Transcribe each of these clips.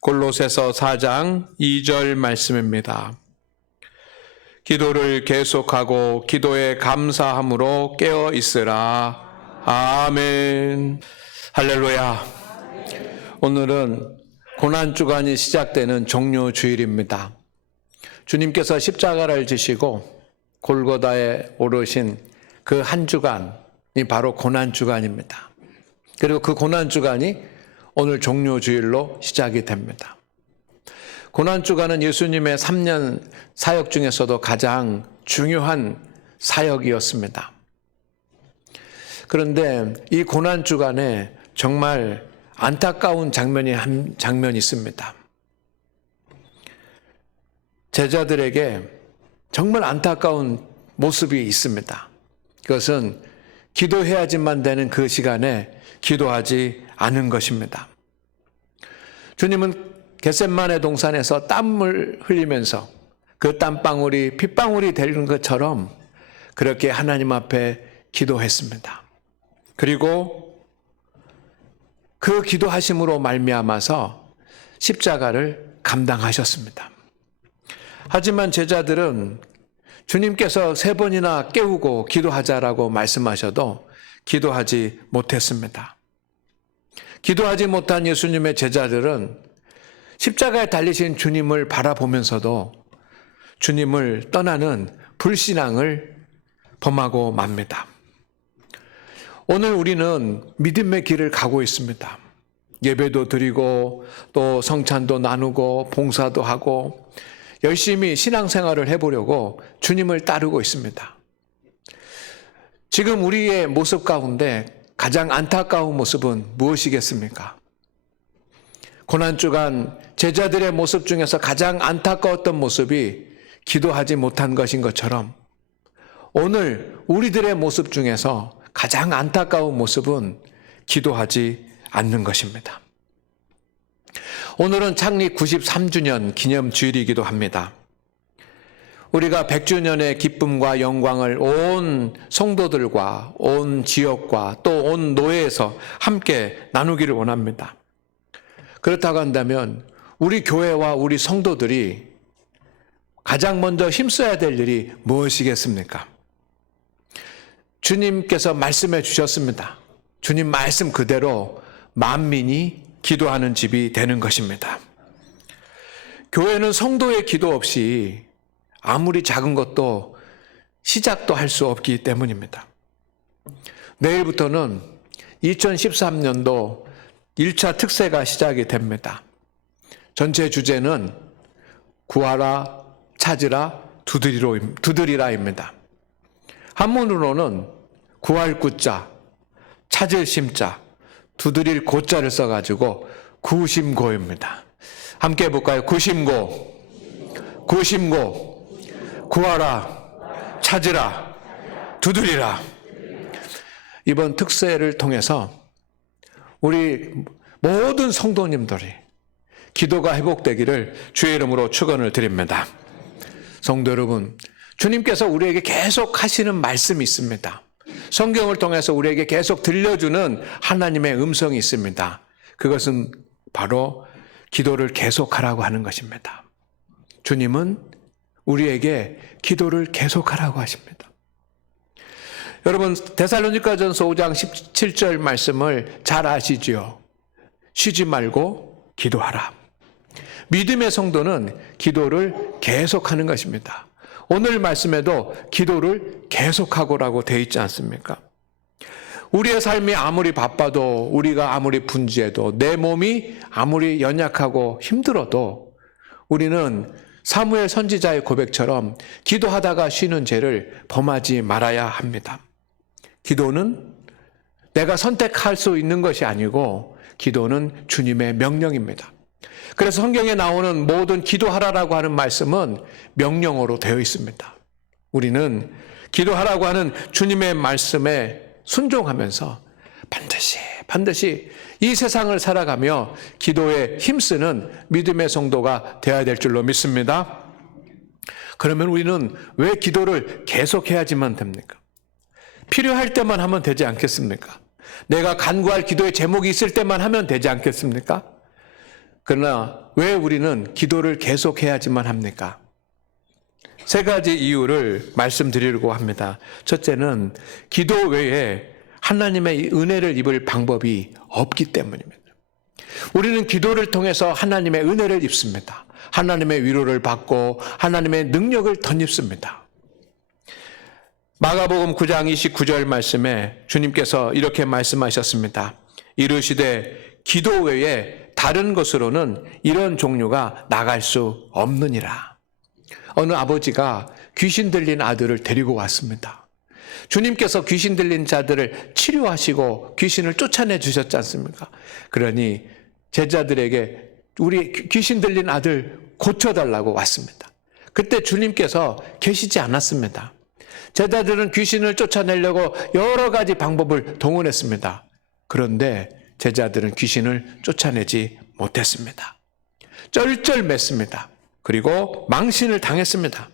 골로새서 4장 2절 말씀입니다. 기도를 계속하고 기도에 감사함으로 깨어 있으라. 아멘. 할렐루야. 오늘은 고난주간이 시작되는 종료주일입니다. 주님께서 십자가를 지시고 골고다에 오르신 그 한 주간이 바로 고난주간입니다. 그리고 그 고난주간이 오늘 종료주일로 시작이 됩니다. 고난주간은 예수님의 3년 사역 중에서도 가장 중요한 사역이었습니다. 그런데 이 고난주간에 정말 안타까운 한 장면이 있습니다. 제자들에게 정말 안타까운 모습이 있습니다. 그것은 기도해야지만 되는 그 시간에 기도하지 않은 것입니다. 주님은 겟셋마네 동산에서 땀을 흘리면서 그 땀방울이 핏방울이 되는 것처럼 그렇게 하나님 앞에 기도했습니다. 그리고 그 기도하심으로 말미암아서 십자가를 감당하셨습니다. 하지만 제자들은 주님께서 3번이나 깨우고 기도하자라고 말씀하셔도 기도하지 못했습니다. 기도하지 못한 예수님의 제자들은 십자가에 달리신 주님을 바라보면서도 주님을 떠나는 불신앙을 범하고 맙니다. 오늘 우리는 믿음의 길을 가고 있습니다. 예배도 드리고 또 성찬도 나누고 봉사도 하고 열심히 신앙생활을 해보려고 주님을 따르고 있습니다. 지금 우리의 모습 가운데 가장 안타까운 모습은 무엇이겠습니까? 고난주간 제자들의 모습 중에서 가장 안타까웠던 모습이 기도하지 못한 것인 것처럼 오늘 우리들의 모습 중에서 가장 안타까운 모습은 기도하지 않는 것입니다. 오늘은 창립 93주년 기념주일이기도 합니다. 우리가 100주년의 기쁨과 영광을 온 성도들과 온 지역과 또 온 노예에서 함께 나누기를 원합니다. 그렇다고 한다면 우리 교회와 우리 성도들이 가장 먼저 힘써야 될 일이 무엇이겠습니까? 주님께서 말씀해 주셨습니다. 주님 말씀 그대로 만민이 기도하는 집이 되는 것입니다. 교회는 성도의 기도 없이 아무리 작은 것도 시작도 할 수 없기 때문입니다. 내일부터는 2013년도 1차 특세가 시작이 됩니다. 전체 주제는 구하라, 찾으라, 두드리라입니다. 한문으로는 구할 구자, 찾을 심자, 두드릴 고자를 써가지고 구심고입니다. 함께 해볼까요? 구심고, 구하라, 찾으라, 두드리라. 이번 특세를 통해서 우리 모든 성도님들이 기도가 회복되기를 주의 이름으로 축원을 드립니다. 성도 여러분, 주님께서 우리에게 계속 하시는 말씀이 있습니다. 성경을 통해서 우리에게 계속 들려주는 하나님의 음성이 있습니다. 그것은 바로 기도를 계속하라고 하는 것입니다. 주님은 우리에게 기도를 계속하라고 하십니다. 여러분, 데살로니가전서 5장 17절 말씀을 잘 아시지요? 쉬지 말고 기도하라. 믿음의 성도는 기도를 계속하는 것입니다. 오늘 말씀에도 기도를 계속하고라고 되어 있지 않습니까? 우리의 삶이 아무리 바빠도 우리가 아무리 분주해도 내 몸이 아무리 연약하고 힘들어도 우리는 사무엘 선지자의 고백처럼 기도하다가 쉬는 죄를 범하지 말아야 합니다. 기도는 내가 선택할 수 있는 것이 아니고 기도는 주님의 명령입니다. 그래서 성경에 나오는 모든 기도하라라고 하는 말씀은 명령어로 되어 있습니다. 우리는 기도하라고 하는 주님의 말씀에 순종하면서 반드시 이 세상을 살아가며 기도에 힘쓰는 믿음의 성도가 되어야 될 줄로 믿습니다. 그러면 우리는 왜 기도를 계속해야지만 됩니까? 필요할 때만 하면 되지 않겠습니까? 내가 간구할 기도의 제목이 있을 때만 하면 되지 않겠습니까? 그러나 왜 우리는 기도를 계속해야지만 합니까? 세 가지 이유를 말씀드리려고 합니다. 첫째는 기도 외에 하나님의 은혜를 입을 방법이 없기 때문입니다. 우리는 기도를 통해서 하나님의 은혜를 입습니다. 하나님의 위로를 받고 하나님의 능력을 덧입습니다. 마가복음 9장 29절 말씀에 주님께서 이렇게 말씀하셨습니다. 이르시되 기도 외에 다른 것으로는 이런 종류가 나갈 수 없느니라. 어느 아버지가 귀신 들린 아들을 데리고 왔습니다. 주님께서 귀신 들린 자들을 치료하시고 귀신을 쫓아내 주셨지 않습니까? 그러니 제자들에게 우리 귀신 들린 아들 고쳐달라고 왔습니다. 그때 주님께서 계시지 않았습니다. 제자들은 귀신을 쫓아내려고 여러 가지 방법을 동원했습니다. 그런데 제자들은 귀신을 쫓아내지 못했습니다. 쩔쩔맸습니다. 그리고 망신을 당했습니다.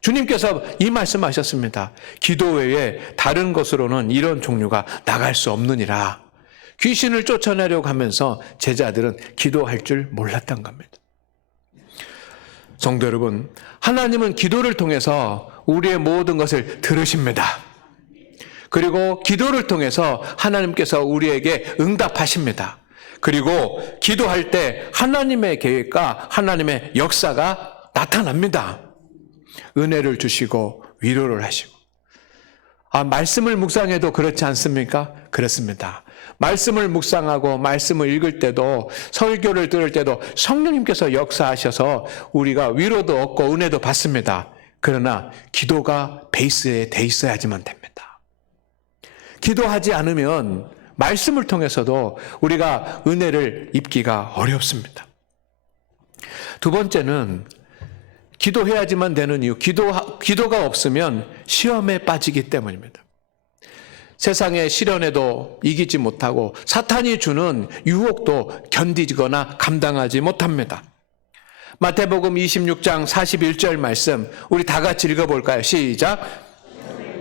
주님께서 이 말씀하셨습니다. 기도 외에 다른 것으로는 이런 종류가 나갈 수 없느니라. 귀신을 쫓아내려고 하면서 제자들은 기도할 줄 몰랐던 겁니다. 성도 여러분, 하나님은 기도를 통해서 우리의 모든 것을 들으십니다. 그리고 기도를 통해서 하나님께서 우리에게 응답하십니다. 그리고 기도할 때 하나님의 계획과 하나님의 역사가 나타납니다. 은혜를 주시고 위로를 하시고. 말씀을 묵상해도 그렇지 않습니까? 그렇습니다. 말씀을 묵상하고 말씀을 읽을 때도 설교를 들을 때도 성령님께서 역사하셔서 우리가 위로도 얻고 은혜도 받습니다. 그러나 기도가 베이스에 돼 있어야지만 됩니다. 기도하지 않으면 말씀을 통해서도 우리가 은혜를 입기가 어렵습니다. 두 번째는 기도해야지만 되는 이유, 기도가 없으면 시험에 빠지기 때문입니다. 세상의 시련에도 이기지 못하고 사탄이 주는 유혹도 견디거나 감당하지 못합니다. 마태복음 26장 41절 말씀 우리 다 같이 읽어볼까요? 시작.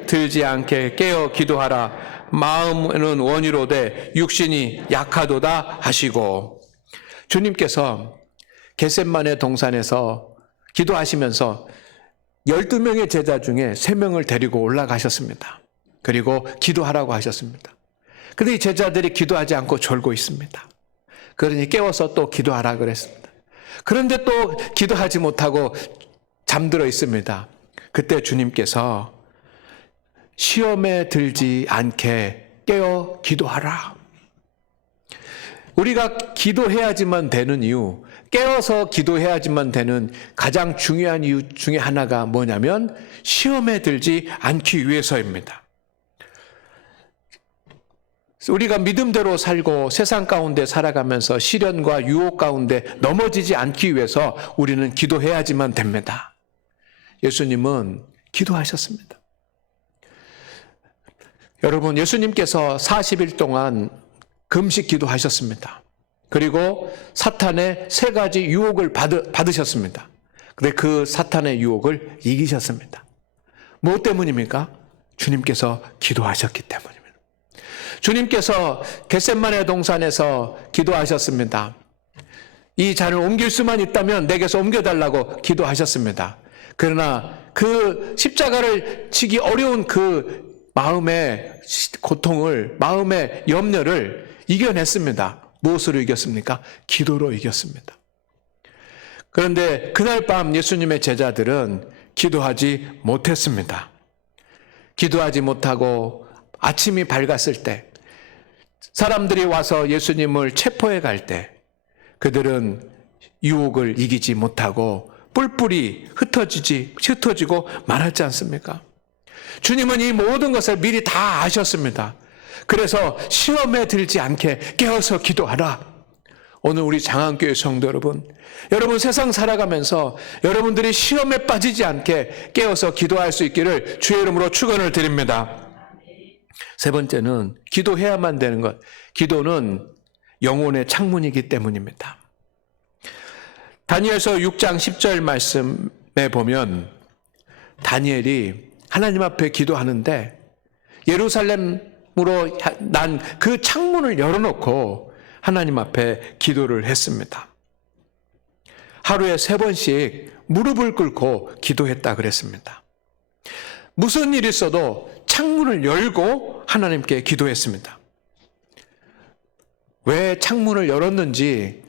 들지 않게 깨어 기도하라. 마음은 원이로되 육신이 약하도다 하시고. 주님께서 겟셋마네 동산에서 기도하시면서 12명의 제자 중에 3명을 데리고 올라가셨습니다. 그리고 기도하라고 하셨습니다. 그런데 이 제자들이 기도하지 않고 졸고 있습니다. 그러니 깨워서 또 기도하라 그랬습니다. 그런데 또 기도하지 못하고 잠들어 있습니다. 그때 주님께서 시험에 들지 않게 깨어 기도하라. 우리가 기도해야지만 되는 이유, 깨어서 기도해야지만 되는 가장 중요한 이유 중에 하나가 뭐냐면 시험에 들지 않기 위해서입니다. 우리가 믿음대로 살고 세상 가운데 살아가면서 시련과 유혹 가운데 넘어지지 않기 위해서 우리는 기도해야지만 됩니다. 예수님은 기도하셨습니다. 여러분, 예수님께서 40일 동안 금식 기도하셨습니다. 그리고 사탄의 3가지 유혹을 받으셨습니다. 그런데 그 사탄의 유혹을 이기셨습니다. 무엇 때문입니까? 주님께서 기도하셨기 때문입니다. 주님께서 겟셋마네 동산에서 기도하셨습니다. 이 잔을 옮길 수만 있다면 내게서 옮겨달라고 기도하셨습니다. 그러나 그 십자가를 지기 어려운 그 마음의 고통을, 마음의 염려를 이겨냈습니다. 무엇으로 이겼습니까? 기도로 이겼습니다. 그런데 그날 밤 예수님의 제자들은 기도하지 못했습니다. 기도하지 못하고 아침이 밝았을 때 사람들이 와서 예수님을 체포해 갈 때 그들은 유혹을 이기지 못하고 뿔뿔이 흩어지고 말았지 않습니까? 주님은 이 모든 것을 미리 다 아셨습니다. 그래서 시험에 들지 않게 깨어서 기도하라. 오늘 우리 장안교회 성도 여러분, 여러분 세상 살아가면서 여러분들이 시험에 빠지지 않게 깨어서 기도할 수 있기를 주의 이름으로 축원을 드립니다. 세 번째는 기도해야만 되는 것. 기도는 영혼의 창문이기 때문입니다. 다니엘서 6장 10절 말씀에 보면 다니엘이 하나님 앞에 기도하는데 예루살렘으로 난 그 창문을 열어놓고 하나님 앞에 기도를 했습니다. 하루에 3번씩 무릎을 꿇고 기도했다 그랬습니다. 무슨 일이 있어도 창문을 열고 하나님께 기도했습니다. 왜 창문을 열었는지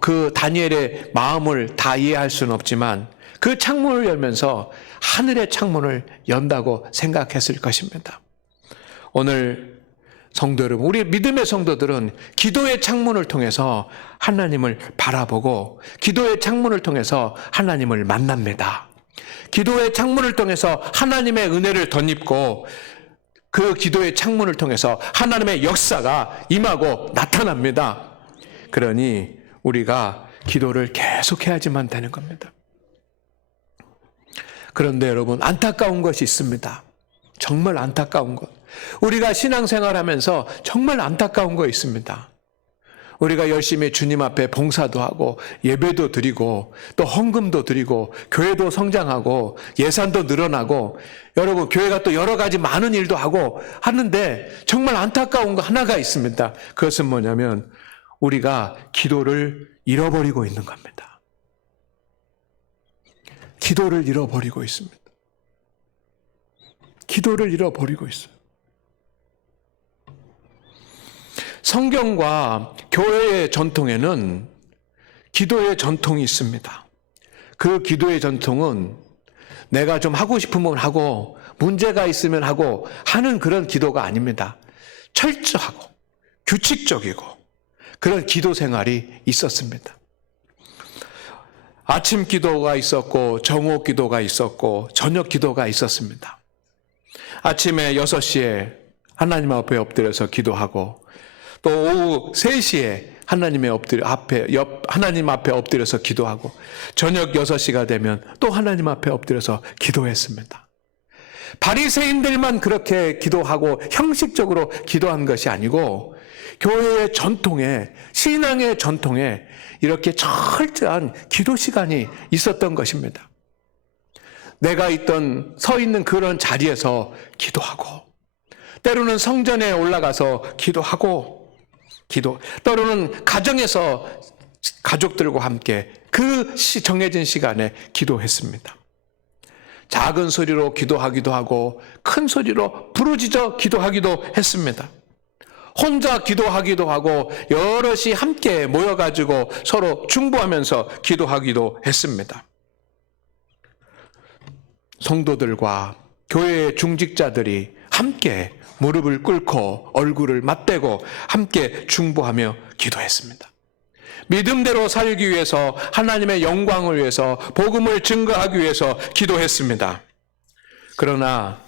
그 다니엘의 마음을 다 이해할 수는 없지만 그 창문을 열면서 하늘의 창문을 연다고 생각했을 것입니다. 오늘 성도 여러분, 우리 믿음의 성도들은 기도의 창문을 통해서 하나님을 바라보고 기도의 창문을 통해서 하나님을 만납니다. 기도의 창문을 통해서 하나님의 은혜를 덧입고 그 기도의 창문을 통해서 하나님의 역사가 임하고 나타납니다. 그러니 우리가 기도를 계속해야지만 되는 겁니다. 그런데 여러분, 안타까운 것이 있습니다. 정말 안타까운 것. 우리가 신앙생활하면서 정말 안타까운 거 있습니다. 우리가 열심히 주님 앞에 봉사도 하고 예배도 드리고 또 헌금도 드리고 교회도 성장하고 예산도 늘어나고 여러분 교회가 또 여러 가지 많은 일도 하고 하는데 정말 안타까운 거 하나가 있습니다. 그것은 뭐냐면 우리가 기도를 잃어버리고 있는 겁니다. 기도를 잃어버리고 있습니다. 기도를 잃어버리고 있어요. 성경과 교회의 전통에는 기도의 전통이 있습니다. 그 기도의 전통은 내가 좀 하고 싶으면 하고 문제가 있으면 하고 하는 그런 기도가 아닙니다. 철저하고 규칙적이고 그런 기도 생활이 있었습니다. 아침 기도가 있었고 정오 기도가 있었고 저녁 기도가 있었습니다. 아침에 6시에 하나님 앞에 엎드려서 기도하고 또 오후 3시에 하나님 앞에 엎드려서 기도하고 저녁 6시가 되면 또 하나님 앞에 엎드려서 기도했습니다. 바리새인들만 그렇게 기도하고 형식적으로 기도한 것이 아니고 교회의 전통에, 신앙의 전통에 이렇게 철저한 기도 시간이 있었던 것입니다. 내가 서 있는 그런 자리에서 기도하고 때로는 성전에 올라가서 기도하고 때로는 가정에서 가족들과 함께 그 정해진 시간에 기도했습니다. 작은 소리로 기도하기도 하고 큰 소리로 부르짖어 기도하기도 했습니다. 혼자 기도하기도 하고 여럿이 함께 모여가지고 서로 중보하면서 기도하기도 했습니다. 성도들과 교회의 중직자들이 함께 무릎을 꿇고 얼굴을 맞대고 함께 중보하며 기도했습니다. 믿음대로 살기 위해서 하나님의 영광을 위해서 복음을 증거하기 위해서 기도했습니다. 그러나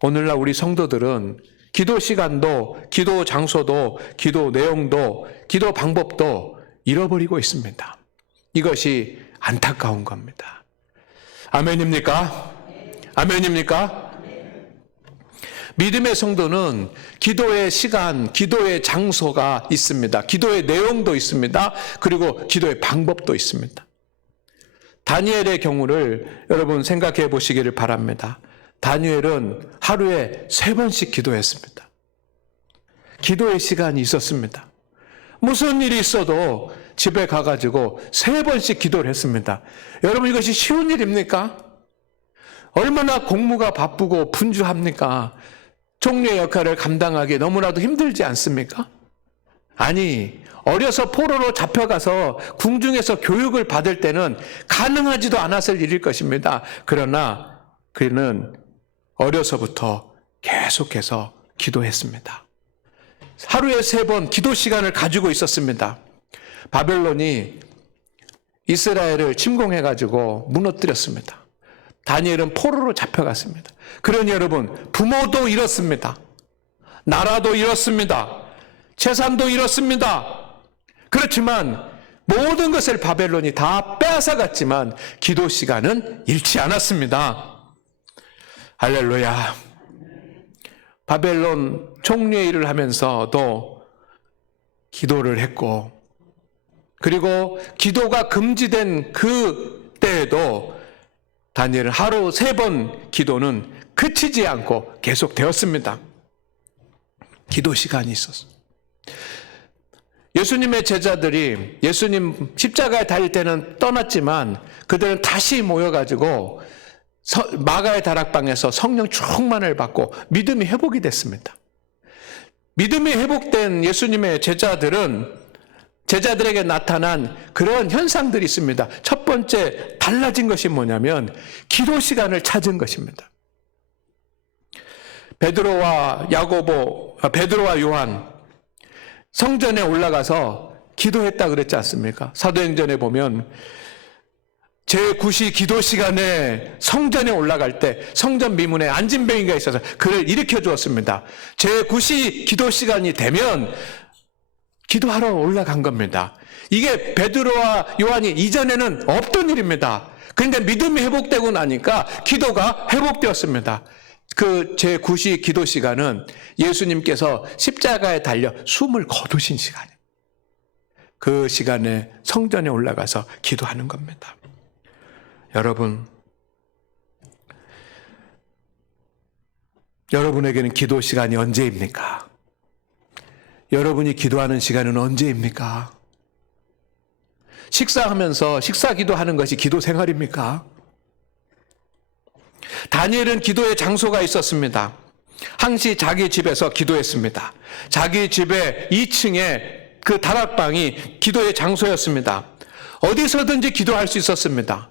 오늘날 우리 성도들은 기도 시간도 기도 장소도 기도 내용도 기도 방법도 잃어버리고 있습니다. 이것이 안타까운 겁니다. 아멘입니까? 아멘입니까? 믿음의 성도는 기도의 시간, 기도의 장소가 있습니다. 기도의 내용도 있습니다. 그리고 기도의 방법도 있습니다. 다니엘의 경우를 여러분 생각해 보시기를 바랍니다. 다니엘은 하루에 3번씩 기도했습니다. 기도의 시간이 있었습니다. 무슨 일이 있어도 집에 가가지고 3번씩 기도를 했습니다. 여러분 이것이 쉬운 일입니까? 얼마나 공무가 바쁘고 분주합니까? 총리의 역할을 감당하기 너무나도 힘들지 않습니까? 아니, 어려서 포로로 잡혀가서 궁중에서 교육을 받을 때는 가능하지도 않았을 일일 것입니다. 그러나 그는 어려서부터 계속해서 기도했습니다. 하루에 3번 기도 시간을 가지고 있었습니다. 바벨론이 이스라엘을 침공해가지고 무너뜨렸습니다. 다니엘은 포로로 잡혀갔습니다. 그러니 여러분, 부모도 잃었습니다. 나라도 잃었습니다. 재산도 잃었습니다. 그렇지만 모든 것을 바벨론이 다 빼앗아갔지만 기도 시간은 잃지 않았습니다. 할렐루야. 바벨론 총리의 일을 하면서도 기도를 했고 그리고 기도가 금지된 그 때에도 다니엘은 하루 3번 기도는 그치지 않고 계속되었습니다. 기도 시간이 있었어요. 예수님의 제자들이 예수님 십자가에 달릴 때는 떠났지만 그들은 다시 모여가지고 마가의 다락방에서 성령 충만을 받고 믿음이 회복이 됐습니다. 믿음이 회복된 예수님의 제자들에게 나타난 그런 현상들이 있습니다. 첫 번째 달라진 것이 뭐냐면 기도 시간을 찾은 것입니다. 베드로와 요한 성전에 올라가서 기도했다 그랬지 않습니까? 사도행전에 보면 제9시 기도 시간에 성전에 올라갈 때 성전 미문에 안진뱅이가 있어서 그를 일으켜 주었습니다. 제9시 기도 시간이 되면 기도하러 올라간 겁니다. 이게 베드로와 요한이 이전에는 없던 일입니다. 그런데 믿음이 회복되고 나니까 기도가 회복되었습니다. 그 제9시 기도 시간은 예수님께서 십자가에 달려 숨을 거두신 시간이에요. 그 시간에 성전에 올라가서 기도하는 겁니다. 여러분에게는 기도 시간이 언제입니까? 여러분이 기도하는 시간은 언제입니까? 식사하면서 식사 기도하는 것이 기도 생활입니까? 다니엘은 기도의 장소가 있었습니다. 항시 자기 집에서 기도했습니다. 자기 집의 2층에 그 다락방이 기도의 장소였습니다. 어디서든지 기도할 수 있었습니다.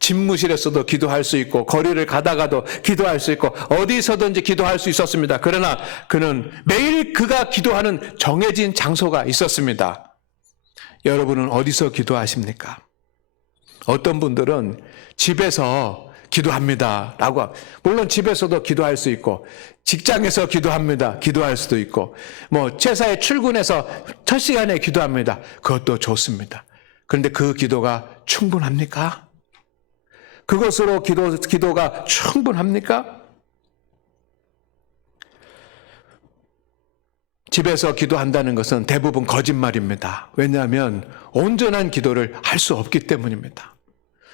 집무실에서도 기도할 수 있고 거리를 가다가도 기도할 수 있고 어디서든지 기도할 수 있었습니다. 그러나 그는 매일 그가 기도하는 정해진 장소가 있었습니다. 여러분은 어디서 기도하십니까? 어떤 분들은 집에서 기도합니다 라고, 물론 집에서도 기도할 수 있고 직장에서 기도합니다 기도할 수도 있고 회사에 출근해서 첫 시간에 기도합니다. 그것도 좋습니다. 그런데 그 기도가 충분합니까? 그것으로 기도가 충분합니까? 집에서 기도한다는 것은 대부분 거짓말입니다. 왜냐하면 온전한 기도를 할 수 없기 때문입니다.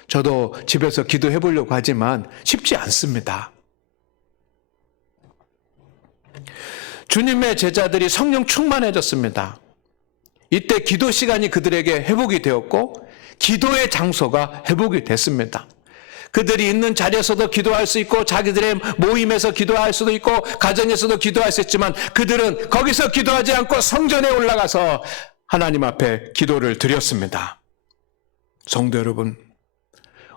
저도 집에서 기도해 보려고 하지만 쉽지 않습니다. 주님의 제자들이 성령 충만해졌습니다. 이때 기도 시간이 그들에게 회복이 되었고 기도의 장소가 회복이 됐습니다. 그들이 있는 자리에서도 기도할 수 있고 자기들의 모임에서 기도할 수도 있고 가정에서도 기도할 수 있지만 그들은 거기서 기도하지 않고 성전에 올라가서 하나님 앞에 기도를 드렸습니다. 성도 여러분,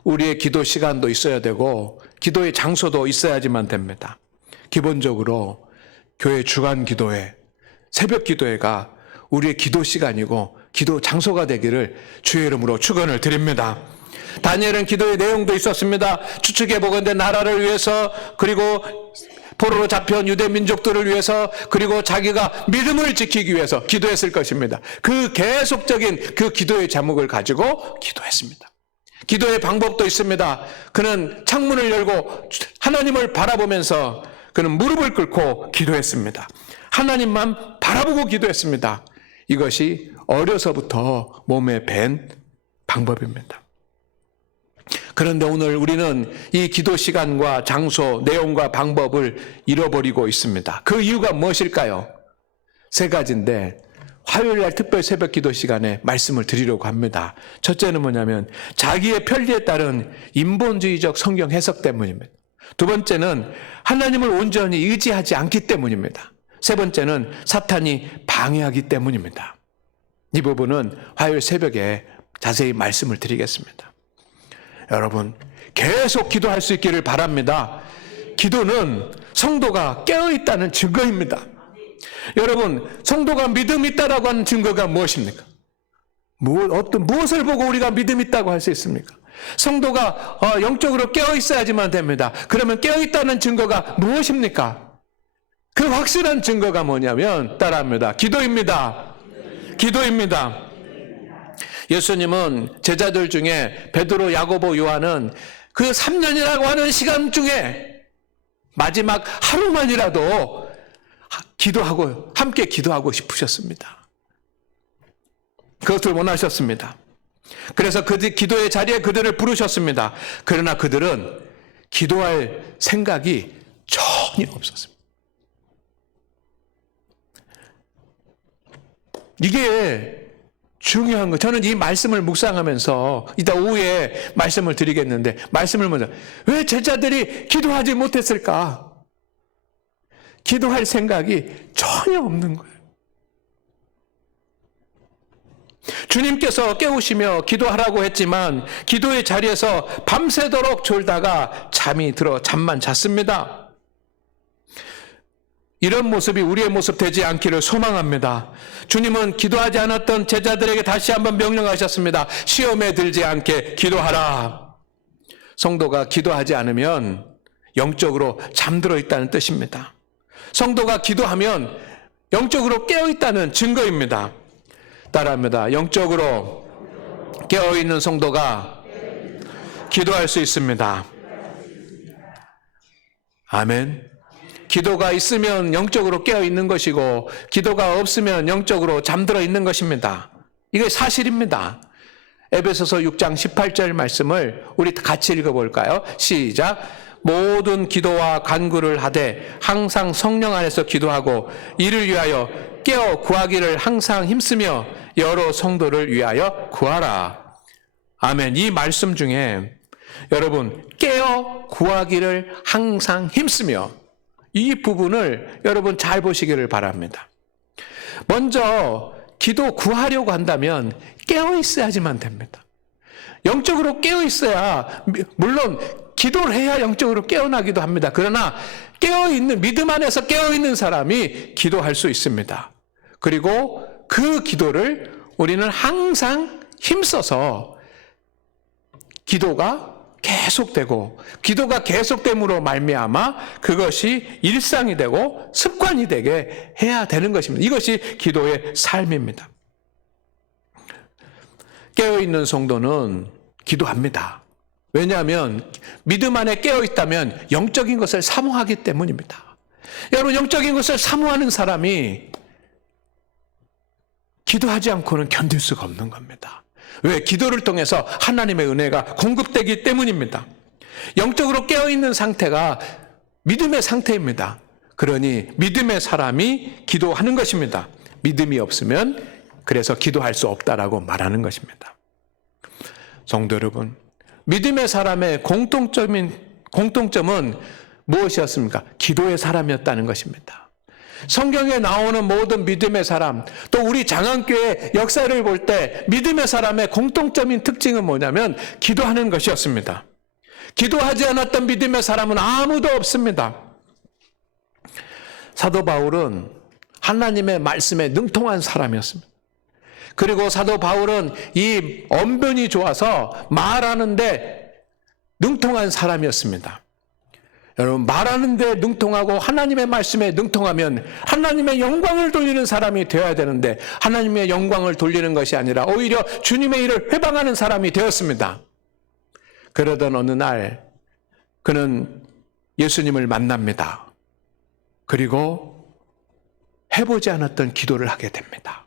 우리의 기도 시간도 있어야 되고 기도의 장소도 있어야지만 됩니다. 기본적으로 교회 주간 기도회, 새벽 기도회가 우리의 기도 시간이고 기도 장소가 되기를 주의 이름으로 축원을 드립니다. 다니엘은 기도의 내용도 있었습니다. 추측해 보건대 나라를 위해서, 그리고 포로로 잡혀온 유대 민족들을 위해서, 그리고 자기가 믿음을 지키기 위해서 기도했을 것입니다. 그 계속적인 그 기도의 제목을 가지고 기도했습니다. 기도의 방법도 있습니다. 그는 창문을 열고 하나님을 바라보면서 그는 무릎을 꿇고 기도했습니다. 하나님만 바라보고 기도했습니다. 이것이 어려서부터 몸에 밴 방법입니다. 그런데 오늘 우리는 이 기도 시간과 장소, 내용과 방법을 잃어버리고 있습니다. 그 이유가 무엇일까요? 세 가지인데 화요일날 특별 새벽 기도 시간에 말씀을 드리려고 합니다. 첫째는 뭐냐면 자기의 편리에 따른 인본주의적 성경 해석 때문입니다. 두 번째는 하나님을 온전히 의지하지 않기 때문입니다. 세 번째는 사탄이 방해하기 때문입니다. 이 부분은 화요일 새벽에 자세히 말씀을 드리겠습니다. 여러분, 계속 기도할 수 있기를 바랍니다. 기도는 성도가 깨어있다는 증거입니다. 여러분, 성도가 믿음이 있다라고 하는 증거가 무엇입니까? 무엇을 보고 우리가 믿음이 있다고 할 수 있습니까? 성도가 영적으로 깨어있어야지만 됩니다. 그러면 깨어있다는 증거가 무엇입니까? 그 확실한 증거가 뭐냐면 따라합니다. 기도입니다. 기도입니다. 예수님은 제자들 중에 베드로, 야고보, 요한은 그 3년이라고 하는 시간 중에 마지막 하루만이라도 기도하고 함께 기도하고 싶으셨습니다. 그것을 원하셨습니다. 그래서 그 기도의 자리에 그들을 부르셨습니다. 그러나 그들은 기도할 생각이 전혀 없었습니다. 이게 중요한 거. 저는 이 말씀을 묵상하면서 이따 오후에 말씀을 드리겠는데, 말씀을 먼저, 왜 제자들이 기도하지 못했을까? 기도할 생각이 전혀 없는 거예요. 주님께서 깨우시며 기도하라고 했지만 기도의 자리에서 밤새도록 졸다가 잠이 들어 잠만 잤습니다. 이런 모습이 우리의 모습 되지 않기를 소망합니다. 주님은 기도하지 않았던 제자들에게 다시 한번 명령하셨습니다. 시험에 들지 않게 기도하라. 성도가 기도하지 않으면 영적으로 잠들어 있다는 뜻입니다. 성도가 기도하면 영적으로 깨어 있다는 증거입니다. 따라합니다. 영적으로 깨어 있는 성도가 기도할 수 있습니다. 아멘. 기도가 있으면 영적으로 깨어 있는 것이고 기도가 없으면 영적으로 잠들어 있는 것입니다. 이게 사실입니다. 에베소서 6장 18절 말씀을 우리 같이 읽어볼까요? 시작. 모든 기도와 간구를 하되 항상 성령 안에서 기도하고 이를 위하여 깨어 구하기를 항상 힘쓰며 여러 성도를 위하여 구하라. 아멘. 이 말씀 중에 여러분 깨어 구하기를 항상 힘쓰며, 이 부분을 여러분 잘 보시기를 바랍니다. 먼저 기도 구하려고 한다면 깨어 있어야지만 됩니다. 영적으로 깨어 있어야, 물론 기도를 해야 영적으로 깨어나기도 합니다. 그러나 깨어있는, 믿음 안에서 깨어있는 사람이 기도할 수 있습니다. 그리고 그 기도를 우리는 항상 힘써서 기도가 계속되고, 기도가 계속됨으로 말미암아 그것이 일상이 되고 습관이 되게 해야 되는 것입니다. 이것이 기도의 삶입니다. 깨어있는 성도는 기도합니다. 왜냐하면 믿음 안에 깨어있다면 영적인 것을 사모하기 때문입니다. 여러분, 영적인 것을 사모하는 사람이 기도하지 않고는 견딜 수가 없는 겁니다. 왜? 기도를 통해서 하나님의 은혜가 공급되기 때문입니다. 영적으로 깨어있는 상태가 믿음의 상태입니다. 그러니 믿음의 사람이 기도하는 것입니다. 믿음이 없으면 그래서 기도할 수 없다라고 말하는 것입니다. 성도 여러분, 믿음의 사람의 공통점은 무엇이었습니까? 기도의 사람이었다는 것입니다. 성경에 나오는 모든 믿음의 사람, 또 우리 장안교회 역사를 볼 때 믿음의 사람의 공통점인 특징은 뭐냐면 기도하는 것이었습니다. 기도하지 않았던 믿음의 사람은 아무도 없습니다. 사도 바울은 하나님의 말씀에 능통한 사람이었습니다. 그리고 사도 바울은 이 언변이 좋아서 말하는데 능통한 사람이었습니다. 여러분, 말하는데 능통하고 하나님의 말씀에 능통하면 하나님의 영광을 돌리는 사람이 되어야 되는데 하나님의 영광을 돌리는 것이 아니라 오히려 주님의 일을 회방하는 사람이 되었습니다. 그러던 어느 날 그는 예수님을 만납니다. 그리고 해보지 않았던 기도를 하게 됩니다.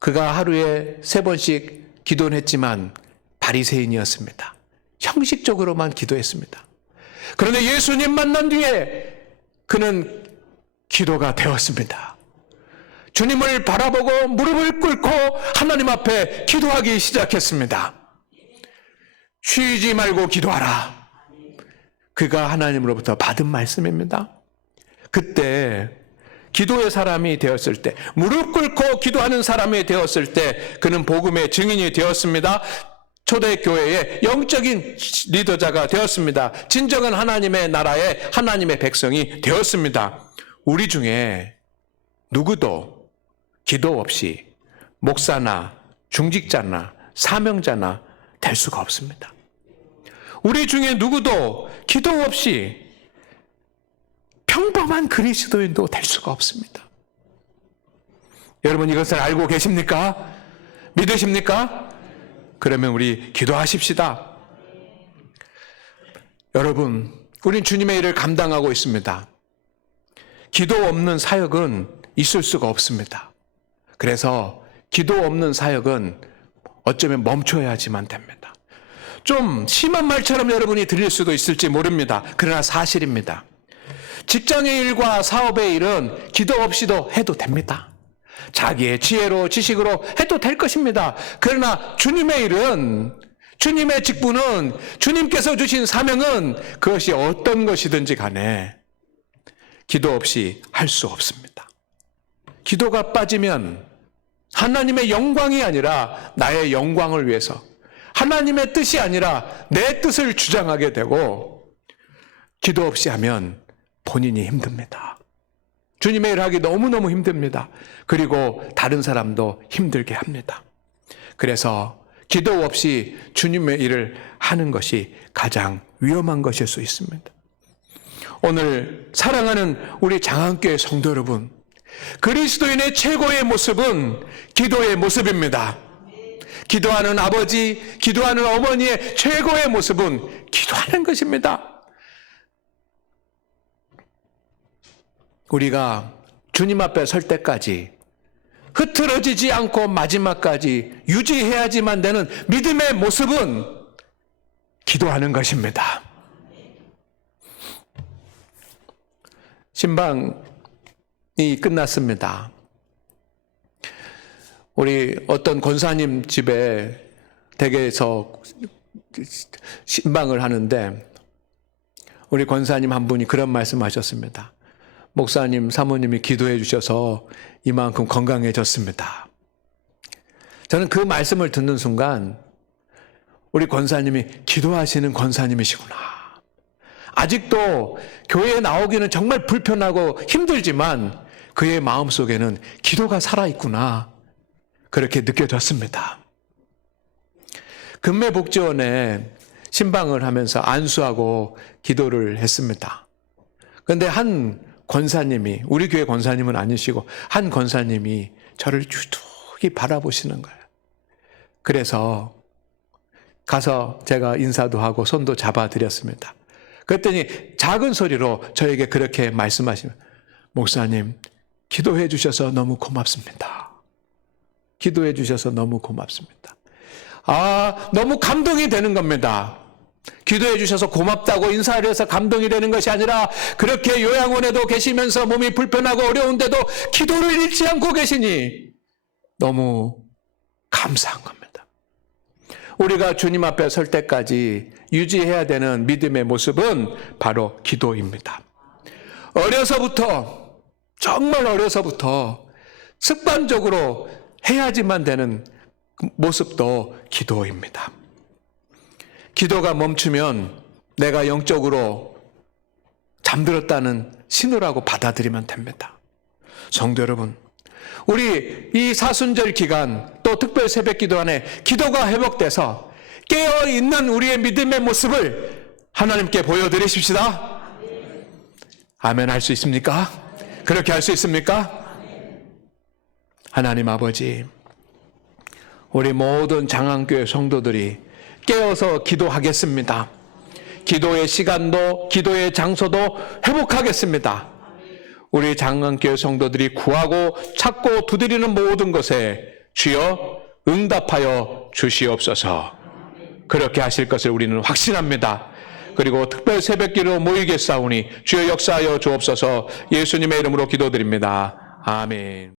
그가 하루에 3번씩 기도는 했지만 바리새인이었습니다. 형식적으로만 기도했습니다. 그런데 예수님 만난 뒤에 그는 기도가 되었습니다. 주님을 바라보고 무릎을 꿇고 하나님 앞에 기도하기 시작했습니다. 쉬지 말고 기도하라. 그가 하나님으로부터 받은 말씀입니다. 그때 기도의 사람이 되었을 때, 무릎 꿇고 기도하는 사람이 되었을 때 그는 복음의 증인이 되었습니다. 초대교회의 영적인 리더자가 되었습니다. 진정한 하나님의 나라의 하나님의 백성이 되었습니다. 우리 중에 누구도 기도 없이 목사나 중직자나 사명자나 될 수가 없습니다. 우리 중에 누구도 기도 없이 평범한 그리스도인도 될 수가 없습니다. 여러분, 이것을 알고 계십니까? 믿으십니까? 그러면 우리 기도하십시다. 여러분, 우린 주님의 일을 감당하고 있습니다. 기도 없는 사역은 있을 수가 없습니다. 그래서 기도 없는 사역은 어쩌면 멈춰야지만 됩니다. 좀 심한 말처럼 여러분이 들릴 수도 있을지 모릅니다. 그러나 사실입니다. 직장의 일과 사업의 일은 기도 없이도 해도 됩니다. 자기의 지혜로 지식으로 해도 될 것입니다. 그러나 주님의 일은, 주님의 직분은, 주님께서 주신 사명은 그것이 어떤 것이든지 간에 기도 없이 할 수 없습니다. 기도가 빠지면 하나님의 영광이 아니라 나의 영광을 위해서, 하나님의 뜻이 아니라 내 뜻을 주장하게 되고, 기도 없이 하면 본인이 힘듭니다. 주님의 일을 하기 너무너무 힘듭니다. 그리고 다른 사람도 힘들게 합니다. 그래서 기도 없이 주님의 일을 하는 것이 가장 위험한 것일 수 있습니다. 오늘 사랑하는 우리 장안교회 성도 여러분, 그리스도인의 최고의 모습은 기도의 모습입니다. 기도하는 아버지, 기도하는 어머니의 최고의 모습은 기도하는 것입니다. 우리가 주님 앞에 설 때까지 흐트러지지 않고 마지막까지 유지해야지만 되는 믿음의 모습은 기도하는 것입니다. 신방이 끝났습니다. 우리 어떤 권사님 집에 댁에서 신방을 하는데 우리 권사님 한 분이 그런 말씀하셨습니다. 목사님, 사모님이 기도해 주셔서 이만큼 건강해졌습니다. 저는 그 말씀을 듣는 순간 우리 권사님이 기도하시는 권사님이시구나. 아직도 교회에 나오기는 정말 불편하고 힘들지만 그의 마음속에는 기도가 살아있구나. 그렇게 느껴졌습니다. 금매복지원에 신방을 하면서 안수하고 기도를 했습니다. 그런데 한 권사님이, 우리 교회 권사님은 아니시고 한 권사님이 저를 유독히 바라보시는 거예요. 그래서 가서 제가 인사도 하고 손도 잡아드렸습니다. 그랬더니 작은 소리로 저에게 그렇게 말씀하시면, 목사님, 기도해 주셔서 너무 고맙습니다. 기도해 주셔서 너무 고맙습니다. 너무 감동이 되는 겁니다. 기도해 주셔서 고맙다고 인사를 해서 감동이 되는 것이 아니라 그렇게 요양원에도 계시면서 몸이 불편하고 어려운데도 기도를 잃지 않고 계시니 너무 감사한 겁니다. 우리가 주님 앞에 설 때까지 유지해야 되는 믿음의 모습은 바로 기도입니다. 어려서부터, 정말 어려서부터 습관적으로 해야지만 되는 모습도 기도입니다. 기도가 멈추면 내가 영적으로 잠들었다는 신호라고 받아들이면 됩니다. 성도 여러분, 우리 이 사순절 기간 또 특별 새벽 기도 안에 기도가 회복돼서 깨어있는 우리의 믿음의 모습을 하나님께 보여드리십시다. 아멘 할 수 있습니까? 그렇게 할 수 있습니까? 하나님 아버지, 우리 모든 장안교회 성도들이 깨어서 기도하겠습니다. 기도의 시간도 기도의 장소도 회복하겠습니다. 우리 장안교회 성도들이 구하고 찾고 두드리는 모든 것에 주여 응답하여 주시옵소서. 그렇게 하실 것을 우리는 확신합니다. 그리고 특별 새벽기로 모이겠사오니 주여 역사하여 주옵소서. 예수님의 이름으로 기도드립니다. 아멘.